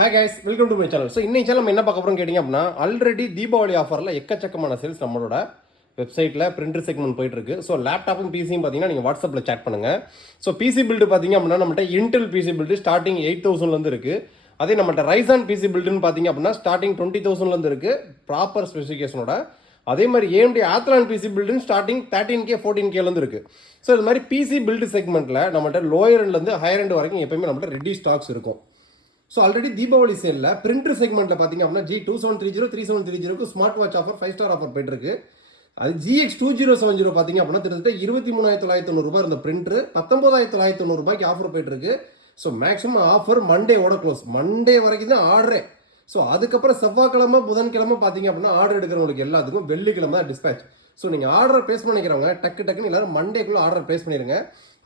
Hi guys, welcome to my channel. So இன்னைக்கு channel நம்ம என்ன பார்க்க போறோம் கேட்டிங்க அப்படினா ஆல்ரெடி தீபாவளி ஆஃபர்ல எக்கச்சக்கமான சேல்ஸ் நம்மளோட வெப்சைட்ல பிரிண்டர் செக்மெண்ட் போயிட்டு இருக்கு. ஸோ லேப்டாப்பும் பிசியும் பார்த்தீங்கன்னா நீங்கள் வாட்ஸ்அப்பில் சேட் பண்ணுங்க. ஸோ பிசி பில்டு பார்த்தீங்க அப்படின்னா நம்மகிட்ட இன்டெல் பிசி பில்டு ஸ்டார்டிங் 8,000லேருந்து இருக்கு. அதே நம்மகிட்ட ரைசான் பிசி பில்டுன்னு பார்த்தீங்க அப்படின்னா ஸ்டார்டிங் 20,000லேருந்து இருக்கு ப்ராப்பர் ஸ்பெசிஃபிகேஷனோட. அதே மாதிரி ஏஎம்டி ஆத்லான் பிசி பில்டுன்னு ஸ்டார்டிங் 13K 14Kலேருந்து இருக்கு. ஸோ இது மாதிரி பிசி பில்டு செக்மெண்ட்டில் நம்மகிட்ட லோயர் எண்ட்லேருந்து ஹையர் எண்ட் வரைக்கும் எப்பயுமே நம்மகிட்ட ரெடி ஸ்டாக்ஸ் இருக்கும். ஸோ ஆல்ரெடி தீபாவளி சேலில் பிரிண்டர் செக்மெண்ட்டில் பார்த்தீங்க அப்படின்னா G2730 3730க்கு smart watch offer 5 star offer போயிட்டு இருக்கு. அது GX2070 பார்த்தீங்க அப்படின்னா கிட்டத்தட்ட 23,990 இருந்த பிரிண்டர் 19,990 ஆஃபர் போயிட்டு இருக்கு. ஸோ மேக்ஸிமம் ஆஃபர் மண்டேவோட க்ளோஸ், மண்டே வரைக்கும் தான் ஆர்டரே. ஸோ அதுக்கப்புறம் செவ்வாய்க்கிழமை புதன்கிழமை பார்த்தீங்க அப்படின்னா ஆர்டர் எடுக்கிறவங்களுக்கு எல்லாத்துக்கும் வெள்ளிக்கிழமை தான் டிஸ்பேச். ஸோ நீங்கள் ஆர்டர் ப்ளேஸ் பண்ணிக்கிறவங்க டக்குன்னு எல்லாரும் மண்டேக்குள்ளே ஆர்டர் ப்ளேஸ் பண்ணிடுங்க.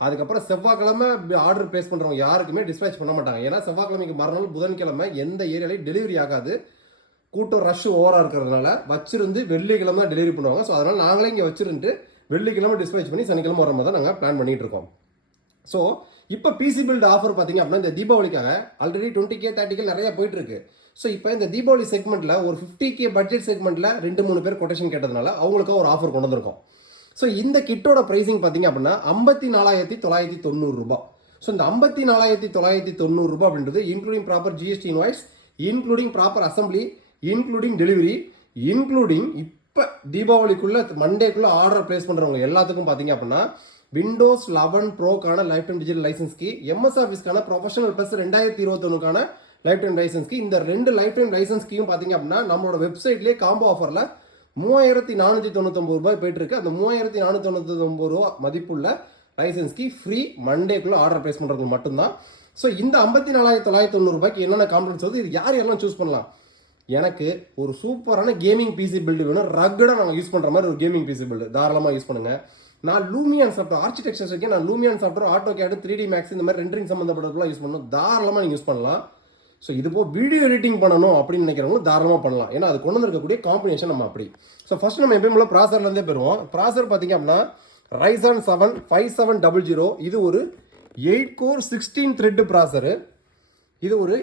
அதுக்கப்புறம் செவ்வாய்க்கிழமை ஆர்டர் ப்ளேஸ் பண்ணுறவங்க யாருக்குமே டிஸ்பேச் பண்ண மாட்டாங்க. ஏன்னா செவ்வாய்க்கிழமைக்கு மறுநாள் புதன்கிழமை எந்த ஏரியாலையும் டெலிவரி ஆகாது, கூட்டம் ரஷ் ஓவராக இருக்கிறதுனால வச்சிருந்து வெள்ளிக்கிழமை தான் டெலிவரி பண்ணுவாங்க. ஸோ அதனால் நாங்களே இங்கே வச்சிருந்து வெள்ளிக்கிழமை டிஸ்பேச் பண்ணி சனிக்கிழமை வர மாதிரி தான் நாங்கள் பிளான் பண்ணிகிட்டு இருக்கோம். ஸோ இப்போ பிசி பில்டு ஆஃபர் பார்த்தீங்க அப்படின்னா இந்த தீபாவளிக்காக ஆல்ரெடி 20K 30K நிறையா போயிட்டு இருக்கு. ஸோ இப்போ இந்த தீபாவளி செக்மெண்ட்டில் ஒரு 50K பட்ஜெட் செக்மெண்ட்டில் 2-3 பேர் கொட்டேஷன் கேட்டதுனால அவங்களுக்கு ஒரு ஆஃபர் கொண்டு வந்திருக்கோம். ஸோ இந்த கிட்டோட ப்ரைஸிங் பார்த்தீங்க அப்படின்னா 54,990 ரூபாய். ஸோ இந்த 54,990 ரூபாய் அப்படின்றது including proper GST invoice, including proper assembly, including delivery, including இப்போ தீபாவளிக்குள்ளே மண்டேக்குள்ளே ஆர்டர் ப்ளேஸ் பண்ணுறவங்க எல்லாத்துக்கும் பார்த்தீங்க அப்படின்னா விண்டோஸ் 11 ப்ரோக்கான லைஃப் டைம் டிஜிட்டல் லைசன்ஸ்க்கு, எம்எஸ் ஆஃபீஸ்க்கான ப்ரொஃபஷனல் ப்ளஸ் 2021க்கான லைஃப் டைம் லைசன்ஸ்க்கு, இந்த 2 லைஃப் டைம் லைசன்ஸ்க்கையும் பார்த்தீங்க அப்படின்னா நம்மளோட வெப்சைட்லேயே காம்போ ஆஃபரில் 3,499 ரூபாய் போயிட்டு இருக்கு. அந்த 3,499 ரூபா மதிப்புள்ள லைசன்ஸ்க்கு ஃப்ரீ மண்டேக்குள்ளே ஆர்டர் ப்ளேஸ் பண்ணுறது மட்டும்தான். ஸோ இந்த 54,990 ரூபாய்க்கு என்னென்ன காம்பனன்ட்ஸ் வந்து இது யார் யாரெல்லாம் சூஸ் பண்ணலாம்? எனக்கு ஒரு சூப்பரான கேமிங் பிசி பில்டு வேணும், ரக்கடாக நாங்கள் யூஸ் பண்ணுற மாதிரி ஒரு கேமிங் பிசி பில்டு தாராளமாக யூஸ் பண்ணுங்கள். நான் லூமியான் சாஃப்ட்வேர் ஆர்கிடெக்சர்ஸ் இருக்கேன், நான் Lumion software AutoCAD 3D maths இந்த மாதிரி ரெண்டரிங் சம்மந்தப்பட்டதுலாம் யூஸ் பண்ணணும், தாராளமாக நீங்கள் யூஸ் பண்ணலாம். ஸோ இது போல் வீடியோ எடிட்டிங் பண்ணணும் அப்படின்னு நினைக்கிறவங்களும் தாராளமாக பண்ணலாம். ஏன்னா அது கொண்டு வந்துருக்கக்கூடிய காம்பினேஷன் நம்ம அப்படி. ஸோ ஃபர்ஸ்ட் நம்ம எப்பயும் ப்ராசர்லேருந்தே பெறுவோம். ப்ராசர் பார்த்தீங்க அப்படின்னா Ryzen 7 5700. இது ஒரு 8 கோர் 16 த்ரெட் ப்ராசரு. இது ஒரு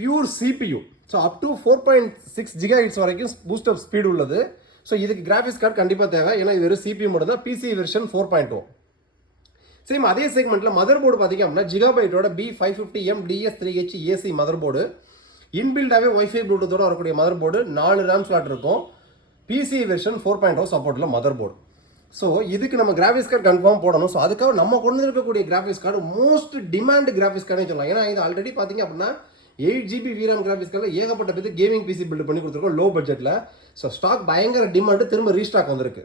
pure CPU. So up to 4.6 GHz வரைக்கும் பூஸ்ட் அப் ஸ்பீடு உள்ளது. ஸோ இதுக்கு கிராஃபிக்ஸ் கார்டு கண்டிப்பாக தேவை, ஏன்னா இது வெறும் CPU மட்டும் தான். PC version 4.0. சேம் அதே செக்மெண்ட்டில் மதர் போர்டு பார்த்தீங்க அப்படின்னா ஜிகாபைட்டோட B550M DS3H AC mother board, இன்பில்டாகவே ஒய்ஃபை ப்ளூடூத்தோட வரக்கூடிய மதர் போர்டு, 4 RAM ஸ்லாட் இருக்கும். PC வெர்ஷன் 4.0 சப்போர்ட்டில் மதர் போர்டு. ஸோ இதுக்கு நம்ம கிராஃபிக்ஸ் கார்டு கன்ஃபார்ம் போடணும். ஸோ அதுக்காக நம்ம கொண்டு இருக்கக்கூடிய graphics card most demand graphics கார்டே சொல்லலாம். ஏன்னா இது ஆல்ரெடி பார்த்தீங்க அப்படின்னா 8GB VRAM கிராஃபிக்ஸ் கார்டில் ஏகப்பட்ட பேர் கேமிங் பிசி பில்டு பண்ணி கொடுத்துருக்கோம் லோ பட்ஜெட்டில். ஸோ ஸ்டாக் பயங்கர டிமாண்டு, திரும்ப ரீஸ்டாக் வந்திருக்கு.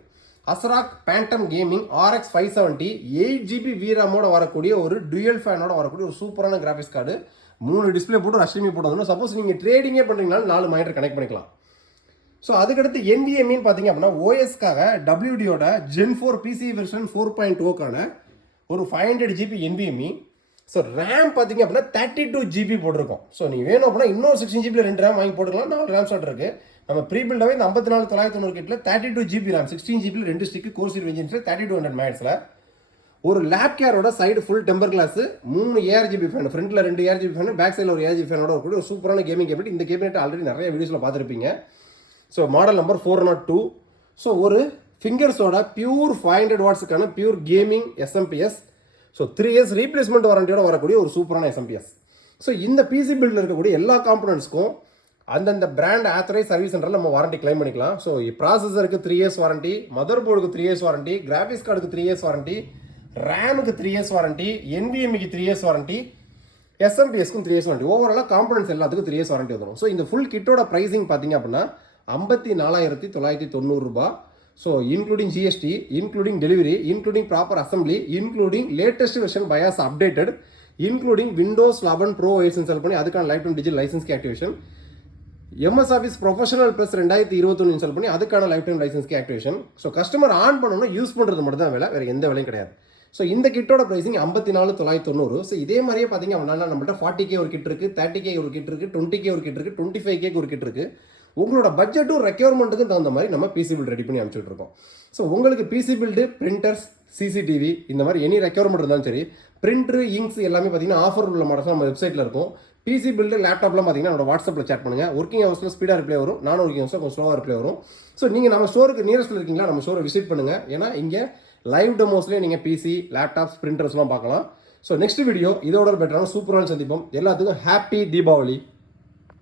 அசராக் பேண்டம் கேமிங் RX 570 8GB VRAMோட வரக்கூடிய ஒரு டுயல் ஃபேனோட வரக்கூடிய ஒரு சூப்பரான கிராஃபிக்ஸ் கார்டு. 3 டிஸ்பிளே போட்டு HDMI போட்டு சப்போஸ் நீங்கள் ட்ரேடிங்கே பண்ணுறீங்கனாலும் 4 மானிட்டர் கனெக்ட் பண்ணிக்கலாம். ஸோ அதுக்கடுத்து NVMe பார்த்தீங்க அப்படின்னா OSக்காக WDயோட Gen 4 PC வெர்ஷன் 4.0க்கான ஒரு 500GB NVMe. ஸோ ரேம் பார்த்தீங்க அப்படின்னா 32GB போட்டிருக்கோம். ஸோ நீங்கள் வேணும் அப்படின்னா இன்னொரு 16GB 2 RAM வாங்கி போட்டுக்கலாம். 4 RAM ஸ்லாட் இருக்குது. நம்ம ப்ரீ பில்டாகவே இந்த 54,990 கிட்டில் 32GB RAM 16GB 2 stick Corsair வெஞ்சின்ஸில் 3200 மேட்ஸில் ஒரு லேப் கேரோட side full temper glass, 3 ARGB fan, ஃப்ரண்ட்டில் 2 ARGB ஃபேன், பேக் சைடில் ஒரு ARGB ஃபேனோட இருக்கக்கூடிய ஒரு சூப்பரான கேமிங் கேபினெட். இந்த கேபினெட் ஆல்ரெடி நிறைய வீடியோஸில் பார்த்துருப்பீங்க. So model number 402. ஸோ ஒரு ஃபிங்கர்ஸோட பியூர் 500 வாட்ஸுக்கான pure gaming SMPS. So 3 years replacement வாரண்டியோட வரக்கூடிய ஒரு சூப்பரான SMPS. ஸோ இந்த பிசி பில்டில் இருக்கக்கூடிய எல்லா காம்பனன்ட்ஸ்க்கும் அந்தந்த பிராண்ட் ஆத்தரைஸ் சர்வீஸ் சென்டரில் நம்ம வாரண்டி கிளைம் பண்ணிக்கலாம். ஸோ ப்ராசஸருக்கு 3 இயர்ஸ் வாரண்டி, மதர் போர்டுக்கு 3 இயர்ஸ் வாரண்டி, கிராஃபிக்ஸ் கார்டுக்கு 3 இயர்ஸ் வாரண்டி, ரேமுக்கு 3 இயர்ஸ் வாரண்டி, NVMeக்கு 3 இயர்ஸ் வாரண்டி, SMPSக்கும் 3 இயர்ஸ் வாரண்டி. ஓவராலாக காம்பனன்ட்ஸ் எல்லாத்துக்கும் 3 இயர்ஸ் வாரண்டி வந்துடும். ஸோ இந்த ஃபுல் கிட்டோட ப்ரைஸிங் பார்த்தீங்க அப்படின்னா 54,990 ரூபாய். So including GST, including delivery, including proper assembly, including latest version BIOS updated, including Windows 11 pro OS install பண்ணி அதுக்கான லைஃப் டைம் டிஜிட்டல் லைசன்ஸ்க்கு activation, MS office professional plus 2021 install பண்ணி அதுக்கான லைஃப் டைம் லைசன்ஸ்க்கு ஆக்டிவேஷன். ஸோ கஸ்டமர் ஆன் பண்ணணும்னா use பண்ணுறது மட்டும் தான் வேலை, வேறு எந்த வேலையும் கிடையாது. ஸோ இந்த கிட்டோட ப்ரைஸிங் 54,990. ஸோ இதே மாதிரியே பார்த்தீங்க அப்படின்னா நம்மள்ட்ட 40K ஒரு கிட் இருக்குது, 30K ஒரு கிட் இருக்குது, 20K ஒரு கிட் இருக்குது, 25K ஒரு கிட் இருக்குது. உங்களோட பட்ஜெட்டும் ரெக்யர்மெண்ட்டுக்கும் தகுந்த மாதிரி நம்ம பிசி பில்டு ரெடி பண்ணி அனுப்பிச்சுட்டு இருக்கோம். ஸோ உங்களுக்கு பிசி பில்டு, பிரிண்டர்ஸ், CCTV இந்த மாதிரி எனி ரெக்யர்மெண்ட் இருந்தாலும் சரி, பிரிண்டரு, இங்க்ஸ் எல்லாமே பார்த்தீங்கன்னா ஆஃபர் உள்ள மாடல்ஸ் நம்ம வெப்சைட்டில் இருக்கும். பிசி பில்டு லேப்டாப்லாம் பார்த்தீங்கன்னா என்னோட வாட்ஸ்அப்பில் சேட் பண்ணுங்கள். ஒர்க்கிங் ஹவர்ஸில் ஸ்பீடாக ரிப்ளை வரும், நான் ஒர்க்கிங் ஹவர்ஸில் கொஞ்சம் ஸ்லோவாக ரிப்ளை வரும். ஸோ நீங்கள் நம்ம ஸ்டோருக்கு நியரஸ்ட்டில் இருக்கீங்களா, நம்ம ஸ்டோரை விசிட் பண்ணுங்கள். ஏன்னா இங்கே லைவ் டெமோஸ்லேயே நீங்கள் பிசி, லேப்டாப்ஸ், பிரிண்டர்ஸ்லாம் பார்க்கலாம். ஸோ நெக்ஸ்ட் வீடியோ இதோட பெட்டரான சூப்பரான சந்திப்போம். எல்லாத்துக்கும் ஹாப்பி தீபாவளி.